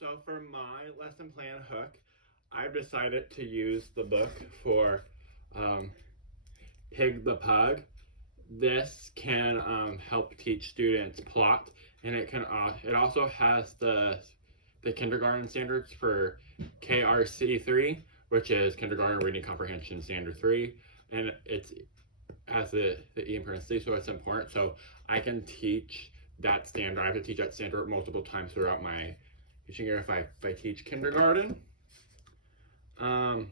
So for my lesson plan hook, I've decided to use the book for um, Pig the Pug. This can help teach students plot, and it also has the kindergarten standards for KRC3, which is Kindergarten Reading Comprehension Standard 3, and it's has the E in parentheses, so it's important. So I can teach that standard. I have to teach that standard multiple times throughout my teaching year if I teach kindergarten. For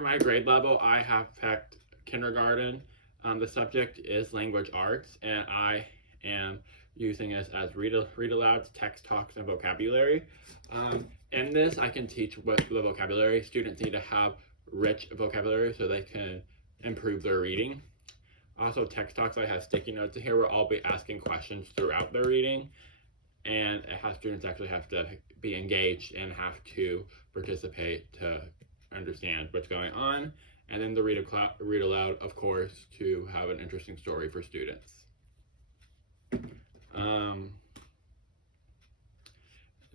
my grade level, I have picked kindergarten. The subject is language arts, and I am using this as read alouds, text talks, and vocabulary. In this, I can teach what the vocabulary. Students need to have rich vocabulary so they can improve their reading. Also, text talks, I have sticky notes in here where I'll be asking questions throughout the reading, and it has students actually have to be engaged and have to participate to understand what's going on. And then the read aloud, of course, to have an interesting story for students.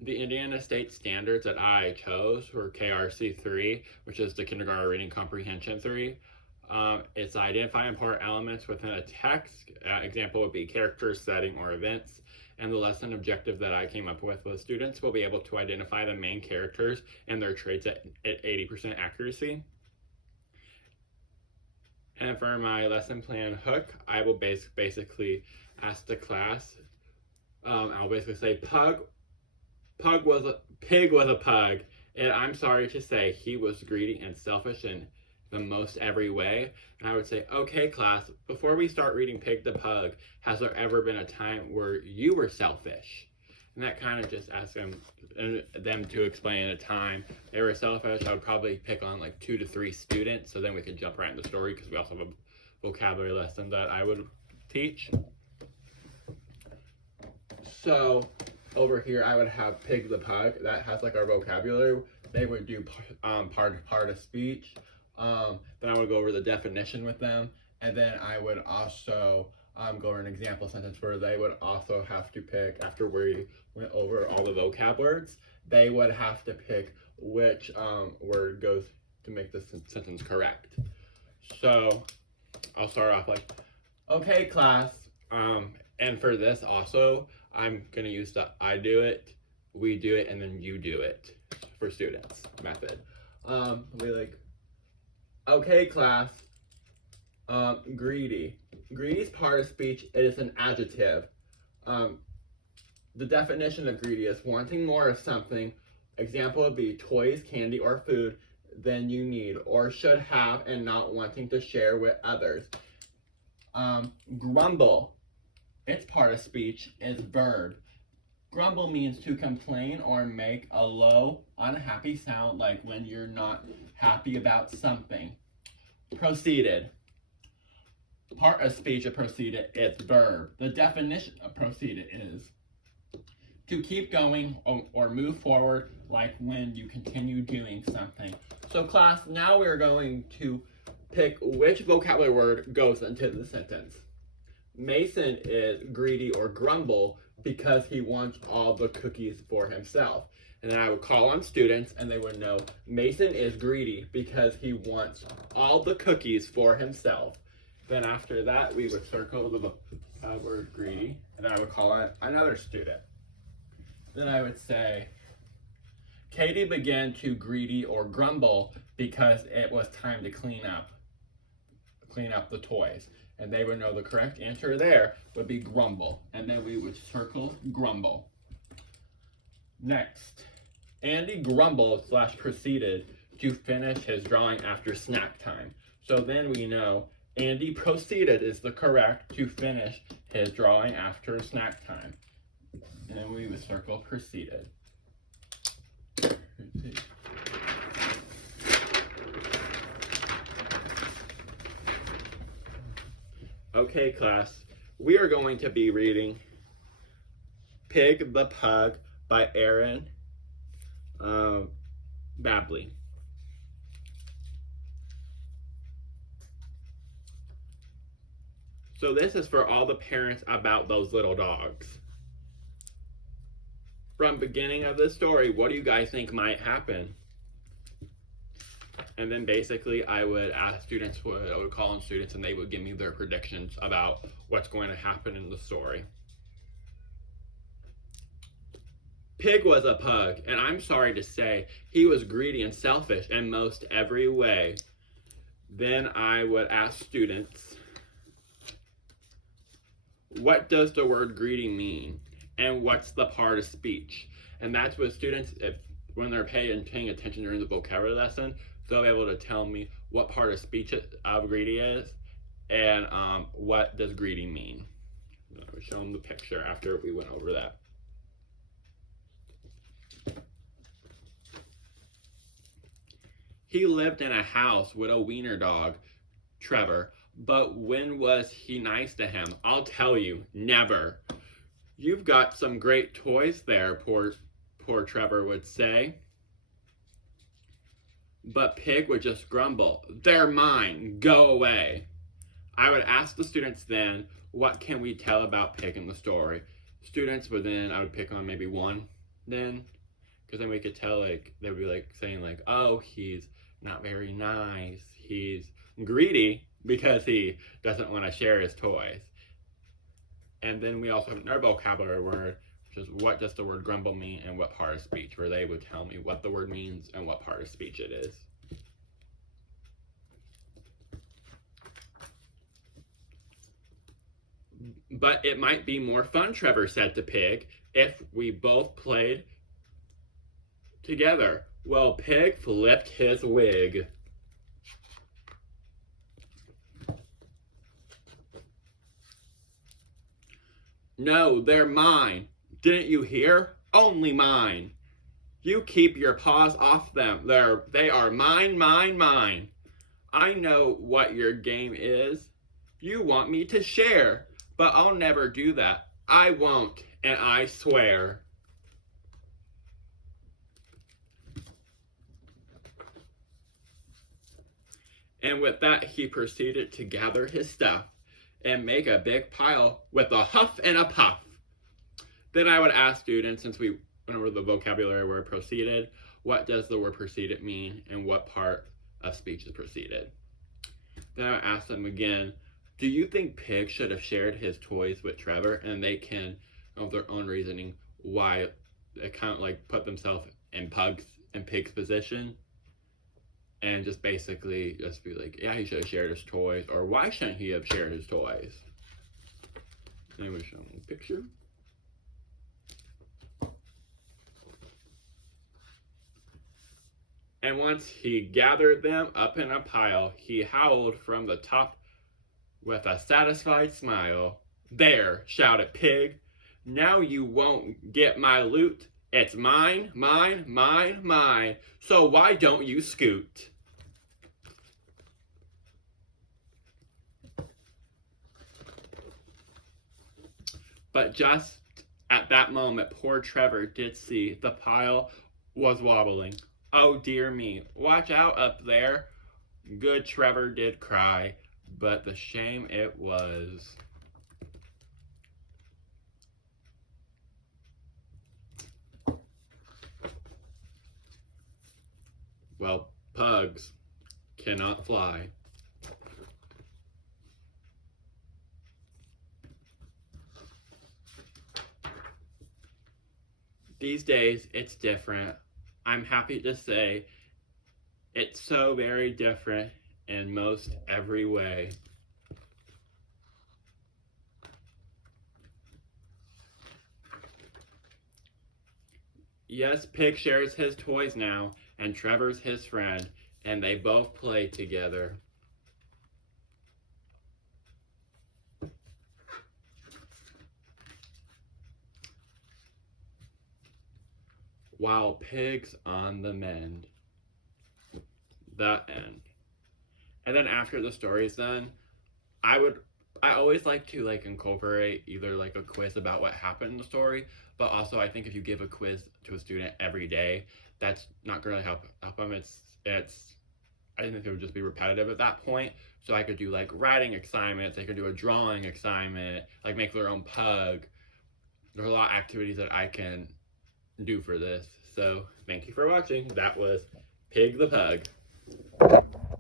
The Indiana State standards that I chose were KRC3, which is the Kindergarten Reading Comprehension 3. It's identify important elements within a text. Example would be characters, setting, or events. And the lesson objective that I came up with was students will be able to identify the main characters and their traits at 80% accuracy. And for my lesson plan hook, I will basically ask the class, I'll basically say, Pig was a pug, and I'm sorry to say he was greedy and selfish in the most every way. And I would say, okay, class, before we start reading Pig the Pug, has there ever been a time where you were selfish? And that kind of just asks them to explain a time they were selfish. I would probably pick on like 2 to 3 students, so then we could jump right in the story because we also have a vocabulary lesson that I would teach. So over here, I would have Pig the Pug. That has like our vocabulary. They would do part of speech. Then I would go over the definition with them, and then I would also go over an example sentence where they would also have to pick, after we went over all the vocab words, they would have to pick which word goes to make the sentence correct. So I'll start off like, okay, class, and for this also, I'm gonna use the I do it, we do it, and then you do it for students method. We like, okay, class, greedy. Greedy is part of speech. It is an adjective. The definition of greedy is wanting more of something. Example would be toys, candy, or food than you need or should have and not wanting to share with others. Grumble. Its part of speech is verb. Grumble means to complain or make a low, unhappy sound like when you're not happy about something. Proceeded. Part of speech of proceeded is verb. The definition of proceeded is to keep going or move forward like when you continue doing something. So class, now we're going to pick which vocabulary word goes into the sentence. Mason is greedy or grumble because he wants all the cookies for himself. And then I would call on students and they would know Mason is greedy because he wants all the cookies for himself. Then after that, we would circle the word greedy, and then I would call on another student. Then I would say, Katie began to greedy or grumble because it was time to clean up the toys. And they would know the correct answer there would be grumble. And then we would circle grumble. Next, Andy grumbled / proceeded to finish his drawing after snack time. So then we know Andy proceeded is the correct to finish his drawing after snack time. And then we would circle proceeded. Okay, class, we are going to be reading Pig the Pug by Aaron Babley. So this is for all the parents about those little dogs. from beginning of the story, what do you guys think might happen? And then basically I would ask students, I would call on students and they would give me their predictions about what's going to happen in the story. Pig was a pug, and I'm sorry to say, he was greedy and selfish in most every way. Then I would ask students, what does the word greedy mean? And what's the part of speech? And that's what students, when they're paying attention during the vocabulary lesson, they'll be able to tell me what part of speech of greedy is and what does greedy mean. I would show them the picture after we went over that. He lived in a house with a wiener dog, Trevor, but when was he nice to him? I'll tell you, never. You've got some great toys there, poor Trevor would say. But Pig would just grumble, they're mine, go away. I would ask the students then, what can we tell about Pig in the story? Students would then, I would pick on maybe one then, because then we could tell, like, they would be like saying like, oh, he's not very nice, he's greedy because he doesn't want to share his toys. And then we also have another vocabulary word, which is what does the word grumble mean and what part of speech, where they would tell me what the word means and what part of speech it is. But it might be more fun, Trevor said to Pig, if we both played together. Well, Pig flipped his wig. No, they're mine. Didn't you hear? Only mine. You keep your paws off them. They are mine, mine, mine. I know what your game is. You want me to share, but I'll never do that. I won't, and I swear. And with that, he proceeded to gather his stuff and make a big pile with a huff and a puff. Then I would ask students, since we went over the vocabulary word proceeded, what does the word proceeded mean and what part of speech is proceeded? Then I asked them again, do you think Pig should have shared his toys with Trevor? And they can, of their own reasoning, why they kind of like put themselves in Pig's position. And just basically just be like, yeah, he should have shared his toys, or why shouldn't he have shared his toys? Then we show them a picture. And once he gathered them up in a pile, he howled from the top with a satisfied smile. There, shouted Pig, now you won't get my loot. It's mine, mine, mine, mine. So why don't you scoot? But just at that moment, poor Trevor did see the pile was wobbling. Oh dear me, watch out up there. Good Trevor did cry, but the shame it was. Well, pugs cannot fly. These days, it's different. I'm happy to say it's so very different in most every way. Yes, Pig shares his toys now, and Trevor's his friend, and they both play together. While Pig's on the mend. That end. And then after the story's done, I always like to incorporate either like a quiz about what happened in the story, but also I think if you give a quiz to a student every day, that's not going to help them. I think it would just be repetitive at that point. So I could do like writing assignments, they could do a drawing assignment, like make their own pug. There's a lot of activities that I can do for this. So thank you for watching. That was Pig the Pug.